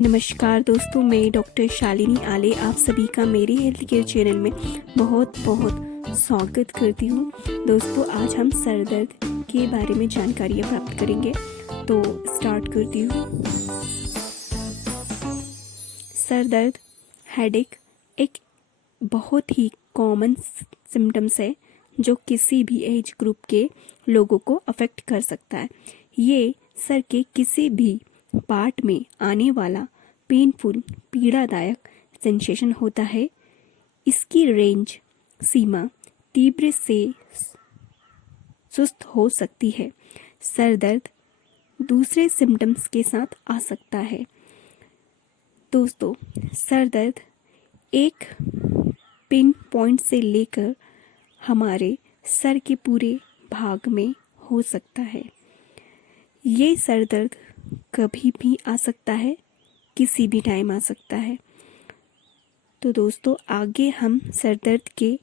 नमस्कार दोस्तों, मैं डॉक्टर शालिनी आले आप सभी का मेरे हेल्थ केयर चैनल में बहुत बहुत स्वागत करती हूँ। दोस्तों, आज हम सर दर्द के बारे में जानकारियाँ प्राप्त करेंगे, तो स्टार्ट करती हूँ। सर दर्द, हेडेक एक बहुत ही कॉमन सिम्टम्स है जो किसी भी एज ग्रुप के लोगों को अफेक्ट कर सकता है। ये सर के किसी भी पार्ट में आने वाला पेनफुल पीड़ादायक सेंसेशन होता है। इसकी रेंज सीमा तीव्र से सुस्त हो सकती है। सर दर्द दूसरे सिम्टम्स के साथ आ सकता है। दोस्तों, सर दर्द एक पिन पॉइंट से लेकर हमारे सर के पूरे भाग में हो सकता है। ये सर दर्द कभी भी आ सकता है, किसी भी टाइम आ सकता है। तो दोस्तों, आगे हम सर दर्द के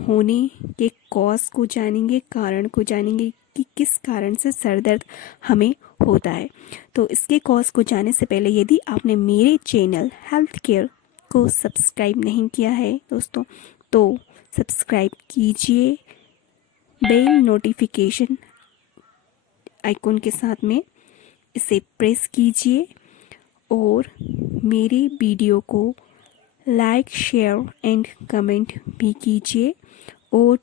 होने के कॉज को जानेंगे, कारण को जानेंगे कि किस कारण से सर दर्द हमें होता है। तो इसके कॉज को जानने से पहले यदि आपने मेरे चैनल हेल्थ केयर को सब्सक्राइब नहीं किया है दोस्तों, तो सब्सक्राइब कीजिए। बेल नोटिफिकेशन आइकॉन के साथ में इसे प्रेस कीजिए और मेरे वीडियो को लाइक, शेयर एंड कमेंट भी कीजिए। और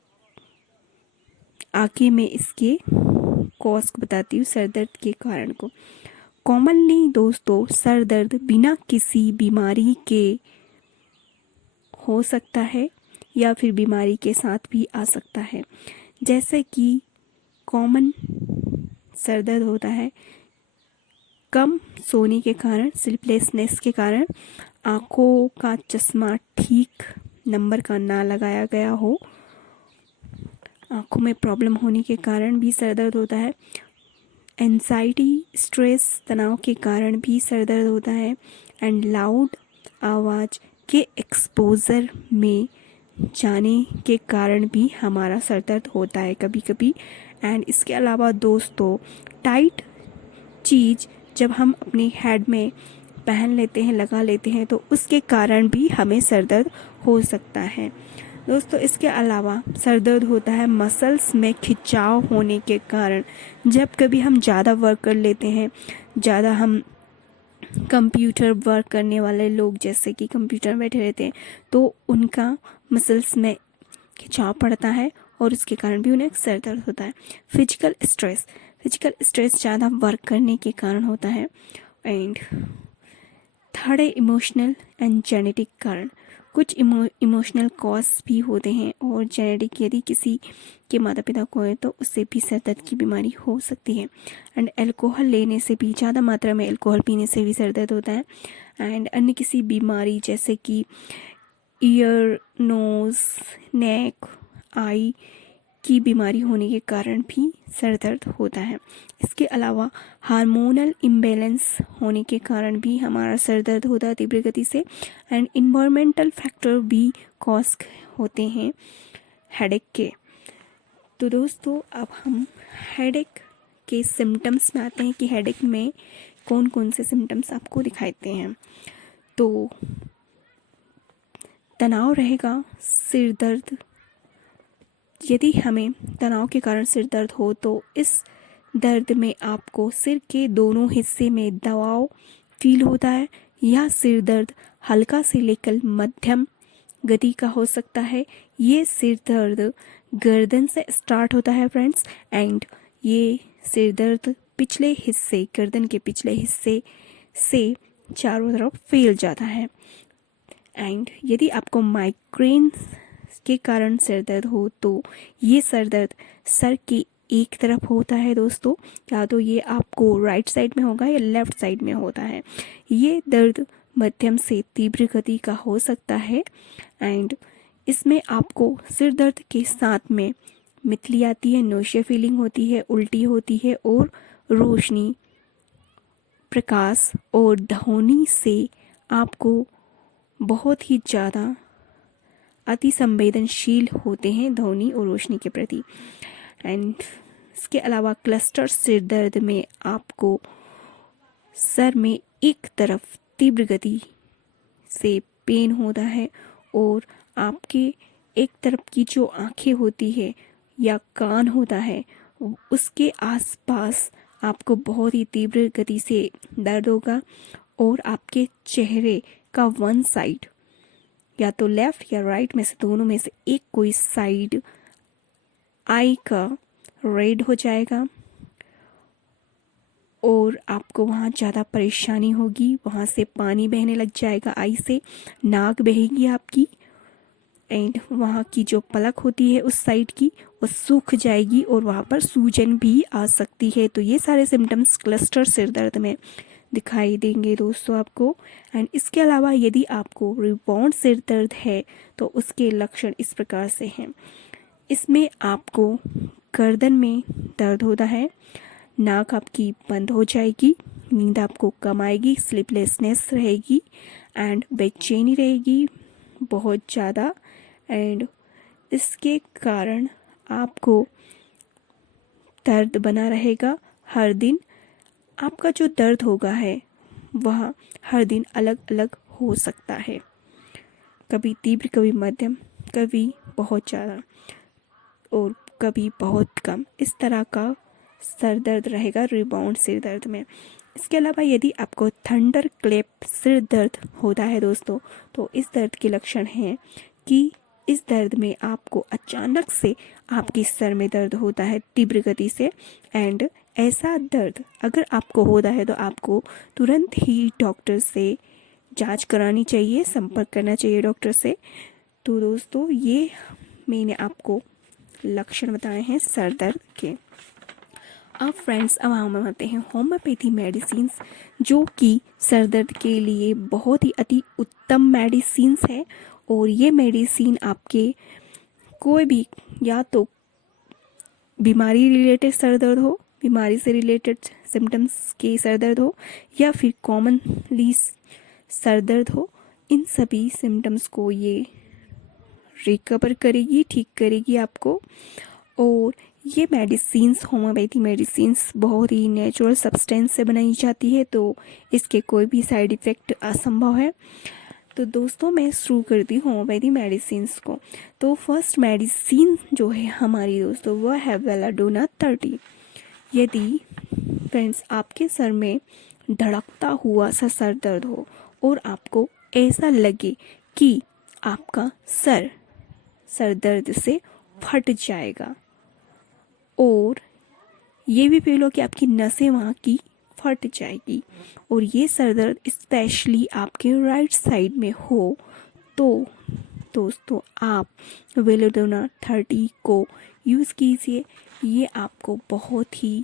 आगे मैं इसके कॉज को बताती हूँ, सर दर्द के कारण को। कॉमनली दोस्तों, सर दर्द बिना किसी बीमारी के हो सकता है या फिर बीमारी के साथ भी आ सकता है। जैसे कि कॉमन सर दर्द होता है कम सोने के कारण, स्लीपलेसनेस के कारण, आँखों का चश्मा ठीक नंबर का ना लगाया गया हो, आँखों में प्रॉब्लम होने के कारण भी सर दर्द होता है। एंजाइटी, स्ट्रेस, तनाव के कारण भी सर दर्द होता है। एंड लाउड आवाज़ के एक्सपोजर में जाने के कारण भी हमारा सर दर्द होता है कभी कभी। एंड इसके अलावा दोस्तों, टाइट चीज़ जब हम अपने हेड में पहन लेते हैं, लगा लेते हैं, तो उसके कारण भी हमें सर दर्द हो सकता है। दोस्तों, इसके अलावा सर दर्द होता है मसल्स में खिंचाव होने के कारण। जब कभी हम ज़्यादा वर्क कर लेते हैं, ज़्यादा हम कंप्यूटर वर्क करने वाले लोग जैसे कि कंप्यूटर में बैठे रहते हैं, तो उनका मसल्स में खिंचाव पड़ता है और उसके कारण भी उन्हें सर दर्द होता है। फिजिकल स्ट्रेस ज़्यादा वर्क करने के कारण होता है। एंड थर्ड है इमोशनल एंड जेनेटिक कारण। कुछ इमोशनल कॉज भी होते हैं और जेनेटिक, यदि किसी के माता पिता को है तो उससे भी सर दर्द की बीमारी हो सकती है। एंड अल्कोहल लेने से भी, ज़्यादा मात्रा में अल्कोहल पीने से भी सर दर्द होता है। एंड अन्य किसी बीमारी जैसे कि ईयर, नोज़, नेक, आई की बीमारी होने के कारण भी सर दर्द होता है। इसके अलावा हार्मोनल इम्बैलेंस होने के कारण भी हमारा सर दर्द होता है तीव्र गति से। एंड इन्वायरमेंटल फैक्टर भी कॉज होते हैं हेडेक के। तो दोस्तों, अब हम हेडेक के सिम्टम्स में आते हैं कि हेडेक में कौन कौन से सिम्टम्स आपको दिखाते हैं। तो तनाव रहेगा, सिर दर्द। यदि हमें तनाव के कारण सिर दर्द हो तो इस दर्द में आपको सिर के दोनों हिस्से में दबाव फील होता है। यह सिर दर्द हल्का से लेकर मध्यम गति का हो सकता है। ये सिर दर्द गर्दन से स्टार्ट होता है फ्रेंड्स। एंड ये सिर दर्द पिछले हिस्से, गर्दन के पिछले हिस्से से चारों तरफ फैल जाता है। एंड यदि आपको माइग्रेन के कारण सिर दर्द हो तो ये सर दर्द सर की एक तरफ होता है दोस्तों, या तो ये आपको राइट साइड में होगा या लेफ्ट साइड में होता है। ये दर्द मध्यम से तीव्र गति का हो सकता है। एंड इसमें आपको सिर दर्द के साथ में मितली आती है, नोशिया फीलिंग होती है, उल्टी होती है और रोशनी, प्रकाश और ध्वनि से आपको बहुत ही ज़्यादा अति संवेदनशील होते हैं ध्वनि और रोशनी के प्रति। एंड इसके अलावा क्लस्टर सिर दर्द में आपको सर में एक तरफ तीव्र गति से पेन होता है और आपके एक तरफ की जो आंखें होती है या कान होता है उसके आसपास आपको बहुत ही तीव्र गति से दर्द होगा और आपके चेहरे का वन साइड या तो लेफ्ट या राइट में से दोनों में से एक कोई साइड आई का रेड हो जाएगा और आपको वहाँ ज़्यादा परेशानी होगी, वहाँ से पानी बहने लग जाएगा, आई से नाक बहेगी आपकी एंड वहाँ की जो पलक होती है उस साइड की वो सूख जाएगी और वहाँ पर सूजन भी आ सकती है। तो ये सारे सिम्टम्स क्लस्टर सिर दर्द में दिखाई देंगे दोस्तों आपको। एंड इसके अलावा यदि आपको रिबाउंड सिर दर्द है तो उसके लक्षण इस प्रकार से हैं। इसमें आपको गर्दन में दर्द होता है, नाक आपकी बंद हो जाएगी, नींद आपको कम आएगी, स्लीपलेसनेस रहेगी एंड बेचैनी रहेगी बहुत ज़्यादा। एंड इसके कारण आपको दर्द बना रहेगा हर दिन। आपका जो दर्द होगा है वह हर दिन अलग अलग हो सकता है, कभी तीव्र, कभी मध्यम, कभी बहुत ज़्यादा और कभी बहुत कम। इस तरह का सर दर्द रहेगा रिबाउंड सिर दर्द में। इसके अलावा यदि आपको थंडर क्लैप सिर दर्द होता है दोस्तों तो इस दर्द के लक्षण हैं कि इस दर्द में आपको अचानक से आपके सर में दर्द होता है तीव्र गति से। एंड ऐसा दर्द अगर आपको होता है तो आपको तुरंत ही डॉक्टर से जांच करानी चाहिए, संपर्क करना चाहिए डॉक्टर से। तो दोस्तों ये मैंने आपको लक्षण बताए हैं सर दर्द के। अब फ्रेंड्स अब हम आते हैं होम्योपैथी मेडिसिन्स, जो कि सर दर्द के लिए बहुत ही अति उत्तम मेडिसिन्स है। और ये मेडिसिन आपके कोई भी या तो बीमारी रिलेटेड सर दर्द हो, बीमारी से रिलेटेड सिम्टम्स के सर दर्द हो या फिर कॉमनली सर दर्द हो, इन सभी सिम्टम्स को ये रिकवर करेगी, ठीक करेगी आपको। और ये मेडिसिन्स होम्योपैथी मेडिसिन्स बहुत ही नेचुरल सब्सटेंस से बनाई जाती है, तो इसके कोई भी साइड इफ़ेक्ट असंभव है। तो दोस्तों मैं शुरू करती हूँ होम्योपैथी मेडिसिन्स को। तो फर्स्ट मेडिसिन जो है हमारी दोस्तों वह है बेलाडोना 30। यदि फ्रेंड्स आपके सर में धड़कता हुआ सा सर दर्द हो और आपको ऐसा लगे कि आपका सर दर्द से फट जाएगा और ये भी फील हो कि आपकी नसें वहाँ की फट जाएगी और ये सर दर्द स्पेशली आपके राइट साइड में हो, तो दोस्तों आप बेलाडोना 30 को यूज़ कीजिए। ये आपको बहुत ही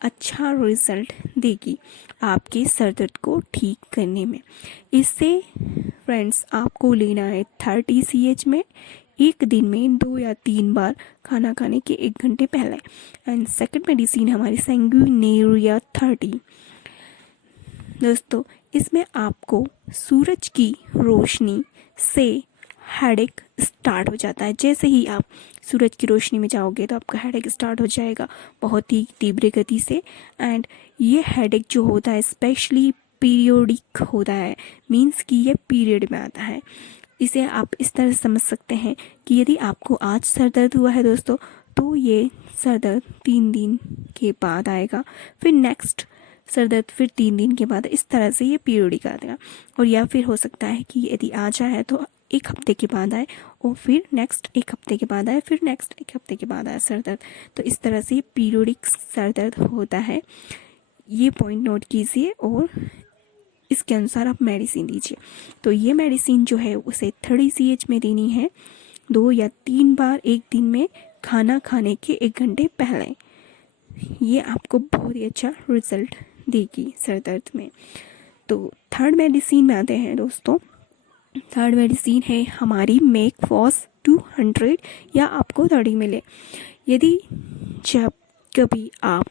अच्छा रिजल्ट देगी आपके सर दर्द को ठीक करने में। इससे फ्रेंड्स आपको लेना है 30 CH में एक दिन में 2 या 3 बार खाना खाने के 1 घंटे पहले। एंड सेकंड मेडिसिन हमारी सैंगुइनेरिया 30। दोस्तों इसमें आपको सूरज की रोशनी से हेडेक स्टार्ट हो जाता है। जैसे ही आप सूरज की रोशनी में जाओगे तो आपका हेडेक स्टार्ट हो जाएगा बहुत ही तीव्र गति से। एंड ये हेडेक जो होता है स्पेशली पीरियोडिक होता है, मीन्स कि ये पीरियड में आता है। इसे आप इस तरह समझ सकते हैं कि यदि आपको आज सर दर्द हुआ है दोस्तों तो ये सर दर्द 3 दिन के बाद आएगा, फिर नेक्स्ट सर दर्द फिर 3 दिन के बाद, इस तरह से ये पीरियडिक आएगा। और या फिर हो सकता है कि यदि आज आया तो 1 हफ्ते के बाद आए और फिर नेक्स्ट 1 हफ्ते के बाद आए, फिर नेक्स्ट 1 हफ्ते के बाद आए सर दर्द। तो इस तरह से पीरियडिक सर दर्द होता है। ये पॉइंट नोट कीजिए और इसके अनुसार आप मेडिसिन दीजिए। तो ये मेडिसिन जो है उसे 30 CH में देनी है 2 या 3 बार एक दिन में खाना खाने के 1 घंटे पहले। ये आपको बहुत ही अच्छा रिजल्ट देगी सर दर्द में। तो थर्ड मेडिसिन में आते हैं दोस्तों। थर्ड मेडिसिन है हमारी मेकफॉस 200 या आपको 30 मिले। यदि जब कभी आप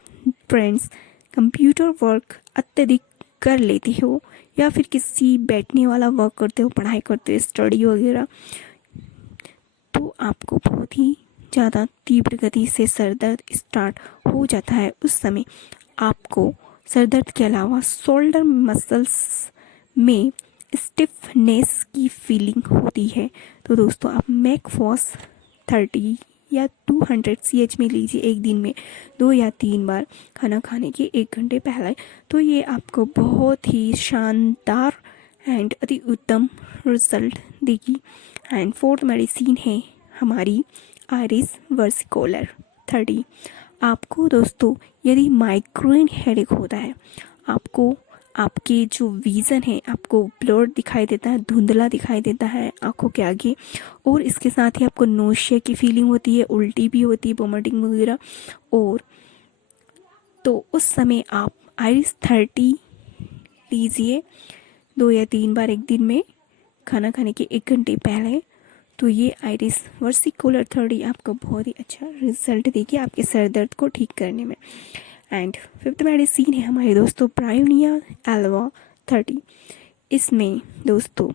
फ्रेंड्स कंप्यूटर वर्क अत्यधिक कर लेते हो या फिर किसी बैठने वाला वर्क करते हो, पढ़ाई करते हो, स्टडी वगैरह, तो आपको बहुत ही ज़्यादा तीव्र गति से सर दर्द स्टार्ट हो जाता है। उस समय आपको सर दर्द के अलावा शोल्डर मसल्स में स्टिफनेस की फीलिंग होती है तो दोस्तों आप मैकफॉस 30 या 200 CH में लीजिए एक दिन में 2 या 3 बार खाना खाने के 1 घंटे पहले। तो ये आपको बहुत ही शानदार एंड अति उत्तम रिजल्ट देगी। एंड फोर्थ मेडिसिन है हमारी आयरिस वर्सिकोलर 30। आपको दोस्तों यदि माइग्रेन हेडेक होता है, आपको आपके जो विज़न है आपको ब्लर दिखाई देता है, धुंधला दिखाई देता है आंखों के आगे, और इसके साथ ही आपको नोशिया की फीलिंग होती है, उल्टी भी होती है, वोमिटिंग वगैरह, और तो उस समय आप आयरिस 30 लीजिए 2 या 3 बार एक दिन में खाना खाने के 1 घंटे पहले। तो ये आयरिस वर्सिकोलर 30 आपको बहुत ही अच्छा रिजल्ट देगी आपके सर दर्द को ठीक करने में। एंड फिफ्थ मेडिसिन है हमारे दोस्तों ब्रायोनिया एल्वा 30। इसमें दोस्तों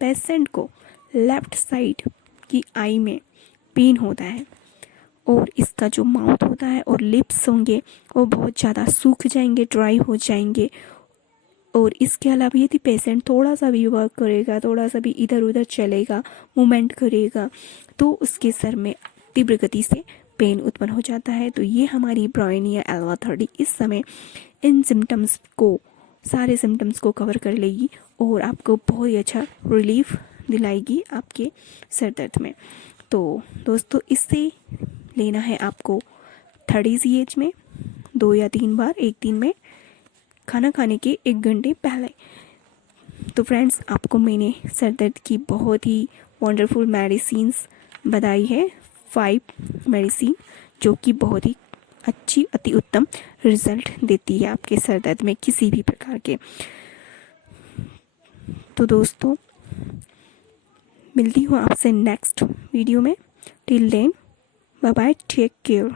पेशेंट को लेफ्ट साइड की आई में पेन होता है और इसका जो माउथ होता है और लिप्स होंगे वो बहुत ज़्यादा सूख जाएंगे, ड्राई हो जाएंगे। और इसके अलावा यदि पेशेंट थोड़ा सा भी वर्क करेगा, थोड़ा सा भी इधर उधर चलेगा, मूवमेंट करेगा, तो उसके सर में तीव्र गति से पेन उत्पन्न हो जाता है। तो ये हमारी ब्रायोनिया एल्वा 30 इस समय इन सिम्टम्स को, सारे सिम्टम्स को कवर कर लेगी और आपको बहुत ही अच्छा रिलीफ दिलाएगी आपके सर दर्द में। तो दोस्तों इससे लेना है आपको 30 CH में 2 या 3 बार एक दिन में खाना खाने के 1 घंटे पहले। तो फ्रेंड्स आपको मैंने सर दर्द की बहुत ही वंडरफुल मेडिसिन्स बताई है, 5 मेडिसिन जो कि बहुत ही अच्छी अति उत्तम रिजल्ट देती है आपके सर दर्द में किसी भी प्रकार के। तो दोस्तों मिलती हूँ आपसे नेक्स्ट वीडियो में। Till then bye bye, take care.